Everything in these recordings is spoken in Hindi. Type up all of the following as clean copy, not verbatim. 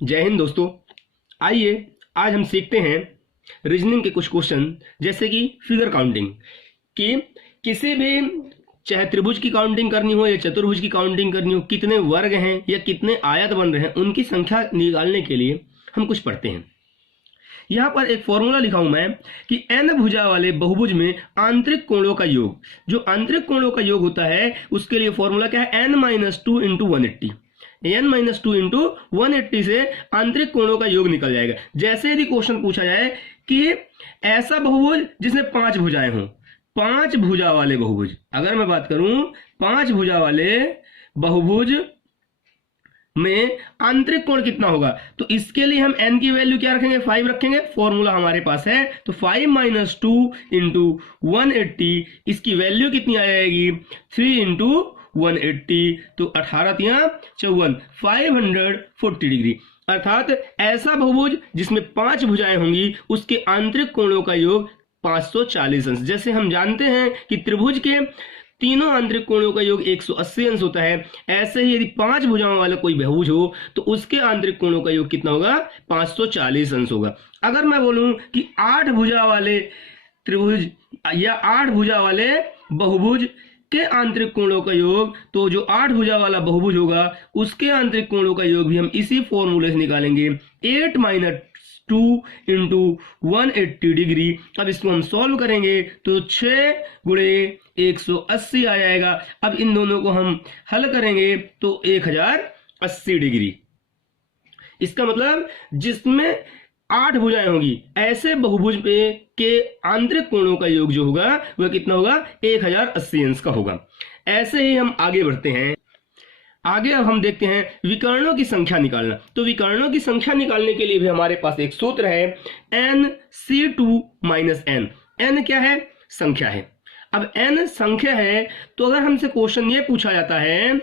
जय हिंद दोस्तों। आइए आज हम सीखते हैं रीजनिंग के कुछ क्वेश्चन, जैसे कि फिगर काउंटिंग। कि किसी भी चाहे त्रिभुज की काउंटिंग करनी हो या चतुर्भुज की काउंटिंग करनी हो, कितने वर्ग हैं या कितने आयत बन रहे हैं, उनकी संख्या निकालने के लिए हम कुछ पढ़ते हैं। यहाँ पर एक फॉर्मूला लिखा हूं मैं कि n भुजा वाले बहुभुज में आंतरिक कोणों का योग, जो आंतरिक कोणों का योग होता है उसके लिए फॉर्मूला क्या है, n-2 इंटू 180। n-2 इंटू 180 से आंतरिक कोणों का योग निकल जाएगा। जैसे यदि क्वेश्चन पूछा जाए कि ऐसा बहुभुज जिसमें 5 भुजाएं हों, 5 भुजा वाले बहुभुज, अगर मैं बात करूं 5 भुजा वाले बहुभुज में आंतरिक कोण कितना होगा, तो इसके लिए हम n की वैल्यू क्या रखेंगे, 5 रखेंगे। फॉर्मूला हमारे पास है, तो 5 - 2 इंटू 180, इसकी वैल्यू कितनी आ जाएगी, 3 इंटू 180, तो 18 × 54, 540 डिग्री। अर्थात ऐसा बहुभुज जिसमें 5 भुजाएं होंगी उसके आंतरिक कोणों का योग 540 अंश। जैसे हम जानते हैं कि त्रिभुज के तीनों आंतरिक कोणों का योग 180 अंश होता है, ऐसे ही यदि 5 भुजाओं वाला कोई बहुभुज हो तो उसके आंतरिक कोणों का योग कितना होगा, 540 अंश होगा। अगर मैं बोलूं कि 8 भुजा वाले त्रिभुज या 8 भुजा वाले बहुभुज के आंतरिक कोणों का योग, तो जो 8 भुजा वाला बहुभुज होगा उसके आंतरिक कोणों का योग भी हम इसी फॉर्मूले से निकालेंगे, 8 - 2 इंटू 180 डिग्री। अब इसको हम सॉल्व करेंगे तो 6 × 180 आ जाएगा। अब इन दोनों को हम हल करेंगे तो 1080 डिग्री। इसका मतलब जिसमें 8 भुजाएं होंगी, ऐसे बहुभुज पे के आंतरिक कोणों का योग जो होगा वह कितना होगा, 1080 अंश का होगा। ऐसे ही हम आगे बढ़ते हैं। आगे अब हम देखते हैं विकर्णों की संख्या निकालना। तो विकर्णों की संख्या निकालने के लिए भी हमारे पास एक सूत्र है, nc2 - n। n क्या है, संख्या है। अब n संख्या है, तो अगर हमसे क्वेश्चन ये पूछा जाता है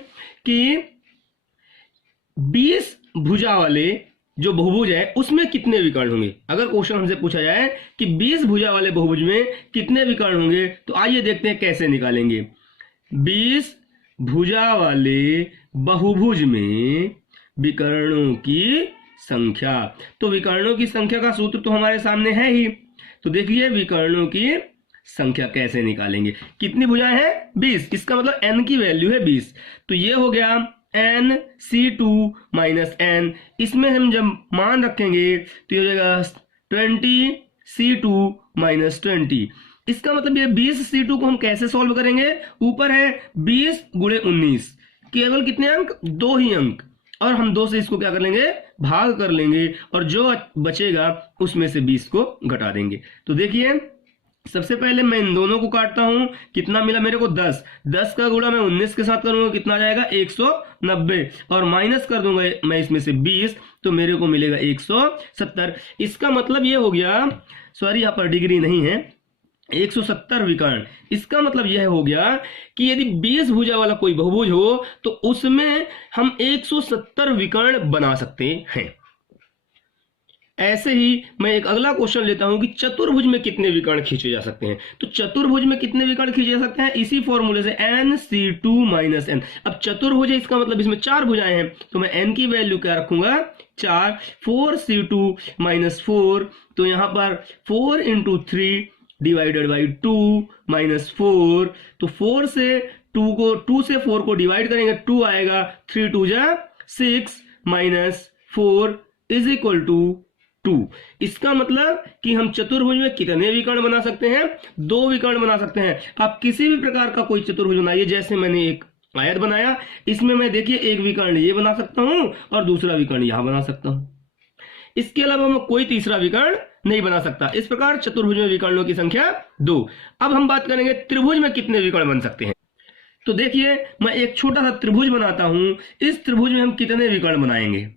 कि 20 भुजा वाले जो बहुभुज है उसमें कितने विकर्ण होंगे, अगर क्वेश्चन हमसे पूछा जाए कि 20 भुजा वाले बहुभुज में कितने विकर्ण होंगे, तो आइए देखते हैं कैसे निकालेंगे। 20 भुजा वाले बहुभुज में विकर्णों की संख्या, तो विकर्णों की संख्या का सूत्र तो हमारे सामने है ही। तो देखिए विकर्णों की संख्या कैसे निकालेंगे। कितनी भुजाएं हैं, 20, इसका मतलब n की वैल्यू है 20। तो ये हो गया nc2 - n। इसमें हम जब मान रखेंगे तो ये हो जाएगा 20c2 - 20। इसका मतलब ये 20c2 को हम कैसे सॉल्व करेंगे, ऊपर है 20 × 19, केवल कितने अंक, 2 ही अंक, और हम 2 से इसको क्या कर लेंगे, भाग कर लेंगे, और जो बचेगा उसमें से 20 को घटा देंगे। तो देखिए सबसे पहले मैं इन दोनों को काटता हूं, कितना मिला मेरे को, 10। 10 का गुणा मैं 19 के साथ करूंगा, कितना आ जाएगा, 190, और माइनस कर दूंगा मैं इसमें से 20, तो मेरे को मिलेगा 170। इसका मतलब ये हो गया, सॉरी यहाँ पर डिग्री नहीं है, 170 विकर्ण। इसका मतलब यह हो गया कि यदि 20 भुजा वाला कोई बहुभुज हो तो उसमें हम 170 विकर्ण बना सकते हैं। ऐसे ही मैं एक अगला क्वेश्चन लेता हूं कि चतुर्भुज में कितने विकर्ण खींचे जा सकते हैं। तो चतुर्भुज में कितने विकर्ण खींचे जा सकते हैं, इसी फॉर्मूले से nc2 - n। अब चतुर्भुज है, इसका मतलब इसमें 4 भुजाएं हैं, तो मैं n की वैल्यू क्या रखूंगा, 4। 4c2 - 4, तो यहां पर 4 इंटू 3 डिवाइडेड बाई 2 - 4, तो 4 से 2 से 4 को डिवाइड करेंगे, 2 आएगा, 3 2 जा 6 - 4 इज इक्वल टू 2। इसका मतलब कि हम चतुर्भुज में कितने विकर्ण बना सकते हैं, 2 विकर्ण बना सकते हैं। आप किसी भी प्रकार का कोई चतुर्भुज बनाइए, जैसे मैंने एक आयत बनाया, इसमें मैं देखिए एक विकर्ण ये बना सकता हूं और दूसरा विकर्ण यहां बना सकता हूं। इसके अलावा मैं कोई तीसरा विकर्ण नहीं बना सकता। इस प्रकार चतुर्भुज में विकर्णों की संख्या 2। अब हम बात करेंगे त्रिभुज में कितने विकर्ण बन सकते हैं। तो देखिए मैं एक छोटा सा त्रिभुज बनाता हूं, इस त्रिभुज में हम कितने विकर्ण बनाएंगे,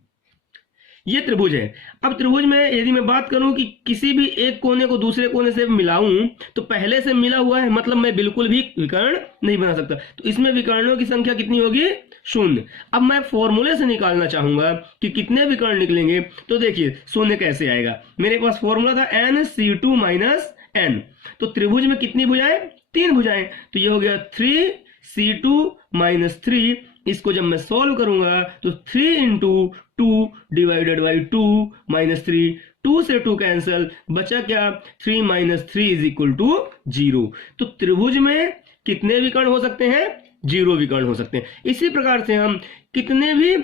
ये त्रिभुज है। अब त्रिभुज में यदि मैं बात करूं कि किसी भी एक कोने को दूसरे कोने से मिलाऊं, तो पहले से मिला हुआ है, मतलब मैं बिल्कुल भी विकर्ण नहीं बना सकता। तो इसमें विकर्णों की संख्या कितनी होगी, 0। अब मैं फॉर्मूले से निकालना चाहूंगा कि कितने विकर्ण निकलेंगे। तो देखिए 0 कैसे आएगा, मेरे पास फॉर्मूला था nc2 - n। तो त्रिभुज में कितनी भुजाएं, 3 भुजाएं, तो ये हो गया 3c2 - 3, इसको जब मैं सॉल्व करूंगा तो 3 इंटू 2 डिवाइडेड बाई 2 माइनस 3, 2 से 2 कैंसल, बचा क्या 3 माइनस 3 इज इक्वल टू 0। तो त्रिभुज में कितने विकर्ण हो सकते हैं? 0 विकर्ण हो सकते हैं। इसी प्रकार से हम कितने भी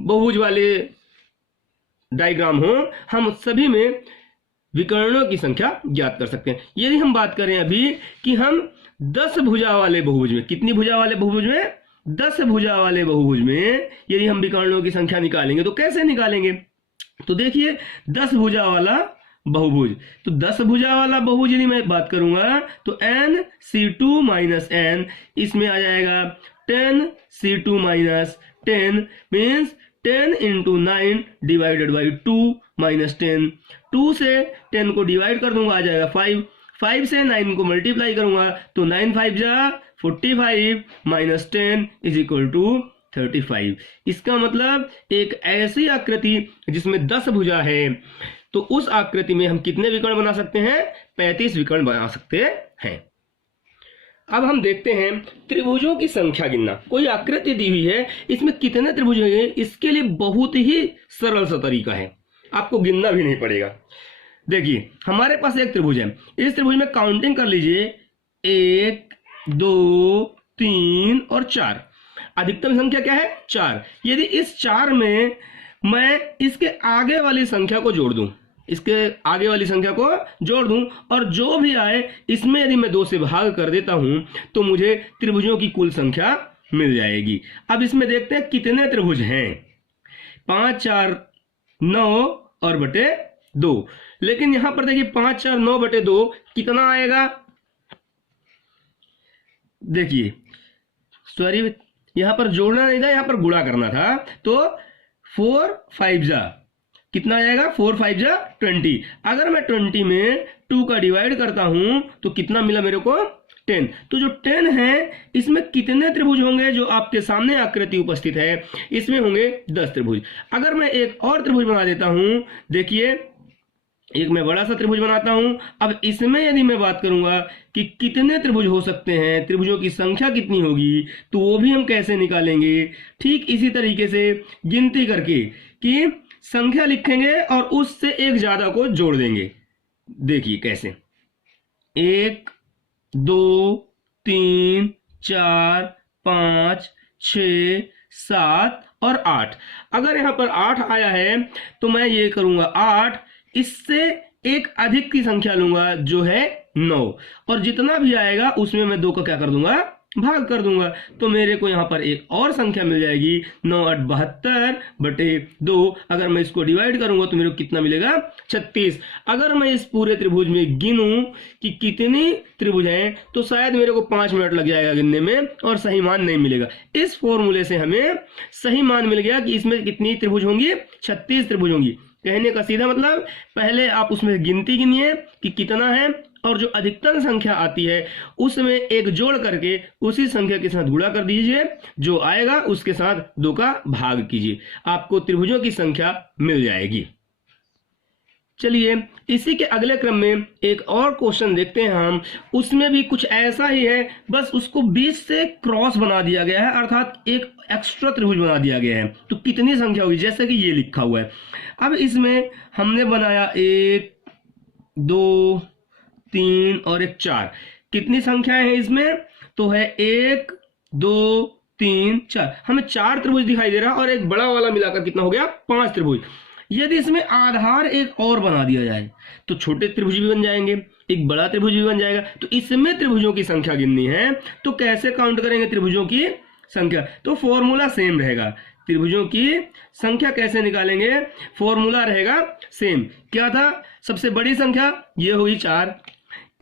बहुभुज वाले डायग्राम हो, हम सभी में विकर्णों की संख्या ज्ञात कर सकते हैं। यदि हम बात करें अभी कि हम 10 भुजा वाले बहुभुज में, कितनी भुजा वाले बहुभुज में? 10 भुजा वाले बहुभुज में यदि हम विकर्णों की संख्या निकालेंगे तो कैसे निकालेंगे? तो देखिए 10 भुजा वाला बहुभुज, तो 10 भुजा वाला बहुभुज यदि मैं बात करूंगा तो NC2 माइनस n, इसमें आ जाएगा 10C2 minus 10 means 10 into 9 divided by 2 minus 10, 2 से 10 को डिवाइड कर दूंगा आ जाएगा 5, 5 से 9 को मल्टीप्लाई करूंगा तो 9 5 जा 45 माइनस 10 इज इक्वल टू 35। इसका मतलब एक ऐसी आकृति जिसमें 10 भुजा है, तो उस आकृति में हम कितने विकर्ण बना सकते हैं? 35 विकर्ण बना सकते हैं। अब हम देखते हैं त्रिभुजों की संख्या गिनना। कोई आकृति दी हुई है, इसमें कितने त्रिभुज होंगे, इसके लिए बहुत ही सरल सा तरीका है, आपको गिनना भी नहीं पड़ेगा। देखिए हमारे पास एक त्रिभुज है, इस त्रिभुज में काउंटिंग कर लीजिए 1 2 3 और 4। अधिकतम संख्या क्या है? 4। यदि इस 4 में मैं इसके आगे वाली संख्या को जोड़ दूं, इसके आगे वाली संख्या को जोड़ दूं और जो भी आए इसमें यदि मैं 2 से भाग कर देता हूं तो मुझे त्रिभुजों की कुल संख्या मिल जाएगी। अब इसमें देखते हैं कितने त्रिभुज हैं। 5 4 9 और बटे 2, लेकिन यहां पर देखिए 5 4 9 बटे 2 कितना आएगा? देखिए सॉरी, यहां पर जोड़ना नहीं था, यहां पर गुणा करना था। तो 4 5 जा कितना आएगा? 4 5 जा 20। अगर मैं 20 में 2 का डिवाइड करता हूं तो कितना मिला मेरे को? 10। तो जो 10 है इसमें कितने त्रिभुज होंगे? जो आपके सामने आकृति उपस्थित है इसमें होंगे 10 त्रिभुज। अगर मैं एक और त्रिभुज बना देता हूं, देखिए एक मैं बड़ा सा त्रिभुज बनाता हूं। अब इसमें यदि मैं बात करूंगा कि कितने त्रिभुज हो सकते हैं, त्रिभुजों की संख्या कितनी होगी, तो वो भी हम कैसे निकालेंगे? ठीक इसी तरीके से गिनती करके कि संख्या लिखेंगे और उससे एक ज्यादा को जोड़ देंगे। देखिए कैसे, 1 2 3 4 5 6 7 और 8। अगर यहां पर 8 आया है तो मैं ये करूंगा 8, इससे एक अधिक की संख्या लूंगा जो है 9, और जितना भी आएगा उसमें मैं 2 का क्या कर दूंगा? भाग कर दूंगा। तो मेरे को यहां पर एक और संख्या मिल जाएगी 9 8 72 बटे 2। अगर मैं इसको डिवाइड करूंगा तो मेरे को कितना मिलेगा? 36। अगर मैं इस पूरे त्रिभुज में गिनूं कि कितनी त्रिभुज हैं तो शायद मेरे को 5 मिनट लग जाएगा गिनने में और सही मान नहीं मिलेगा। इस फॉर्मूले से हमें सही मान मिल गया कि इसमें कितनी त्रिभुज होंगी? 36 त्रिभुज होंगी। कहने का सीधा मतलब पहले आप उसमें गिनती गिनिए कि कितना है, और जो अधिकतम संख्या आती है उसमें एक जोड़ करके उसी संख्या के साथ गुणा कर दीजिए, जो आएगा उसके साथ 2 का भाग कीजिए, आपको त्रिभुजों की संख्या मिल जाएगी। चलिए इसी के अगले क्रम में एक और क्वेश्चन देखते हैं हम। उसमें भी कुछ ऐसा ही है, बस उसको बीच से क्रॉस बना दिया गया है, अर्थात एक एक्स्ट्रा त्रिभुज बना दिया गया है। तो कितनी संख्या हुई? जैसे कि ये लिखा हुआ है। अब इसमें हमने बनाया 1 2 3 और एक 4। कितनी संख्याएं हैं इसमें? तो है 1 2 3 4। हमें 4 त्रिभुज दिखाई दे रहा है और एक बड़ा वाला मिलाकर कितना हो गया? 5 त्रिभुज। यदि इसमें आधार एक और बना दिया जाए तो छोटे त्रिभुज भी बन जाएंगे, एक बड़ा त्रिभुज भी बन जाएगा। तो इसमें त्रिभुजों की संख्या गिननी है तो कैसे काउंट करेंगे त्रिभुजों की संख्या? तो फॉर्मूला सेम रहेगा। त्रिभुजों की संख्या कैसे निकालेंगे? फॉर्मूला रहेगा सेम। क्या था? सबसे बड़ी संख्या ये होगी 4,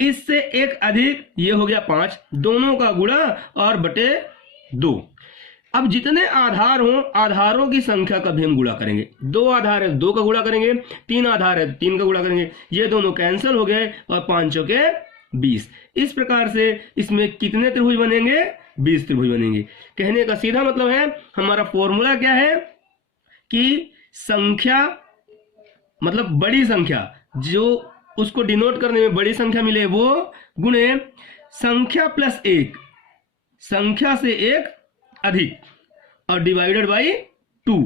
इससे एक अधिक ये हो गया 5, दोनों का गुणा और बटे 2। अब जितने आधार हो आधारों की संख्या का भी हम गुणा करेंगे। 2 आधार है 2 का गुणा करेंगे, 3 आधार है तो 3 का गुणा करेंगे। ये दोनों कैंसिल हो गए और 5 के 20। इस प्रकार से इसमें कितने त्रिभुज बनेंगे? 20 त्रिभुज बनेंगे। कहने का सीधा मतलब है हमारा फॉर्मूला क्या है कि संख्या मतलब बड़ी संख्या, जो उसको डिनोट करने में बड़ी संख्या मिले वो गुणे संख्या प्लस 1, संख्या से एक अधिक, और डिवाइडेड बाई 2,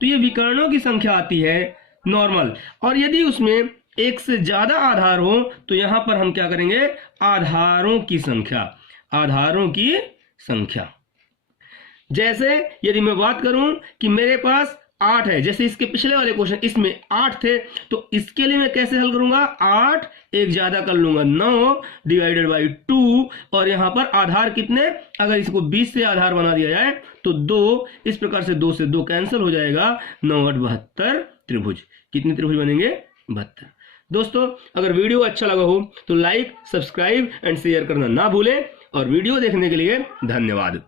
तो ये विकर्णों की संख्या आती है नॉर्मल। और यदि उसमें एक से ज्यादा आधार हो तो यहां पर हम क्या करेंगे, आधारों की संख्या, आधारों की संख्या। जैसे यदि मैं बात करूं कि मेरे पास 8 है, जैसे इसके पिछले वाले क्वेश्चन इसमें 8 थे, तो इसके लिए मैं कैसे हल करूंगा, 8 एक ज्यादा कर लूंगा 9 डिवाइडेड बाई 2, और यहां पर आधार कितने, अगर इसको 20 से आधार बना दिया जाए तो 2, इस प्रकार से 2 से 2 कैंसिल हो जाएगा, 9 8 72 त्रिभुज। कितने त्रिभुज बनेंगे, 72। दोस्तों अगर वीडियो अच्छा लगा हो तो लाइक, सब्सक्राइब एंड शेयर करना ना भूलें, और वीडियो देखने के लिए धन्यवाद।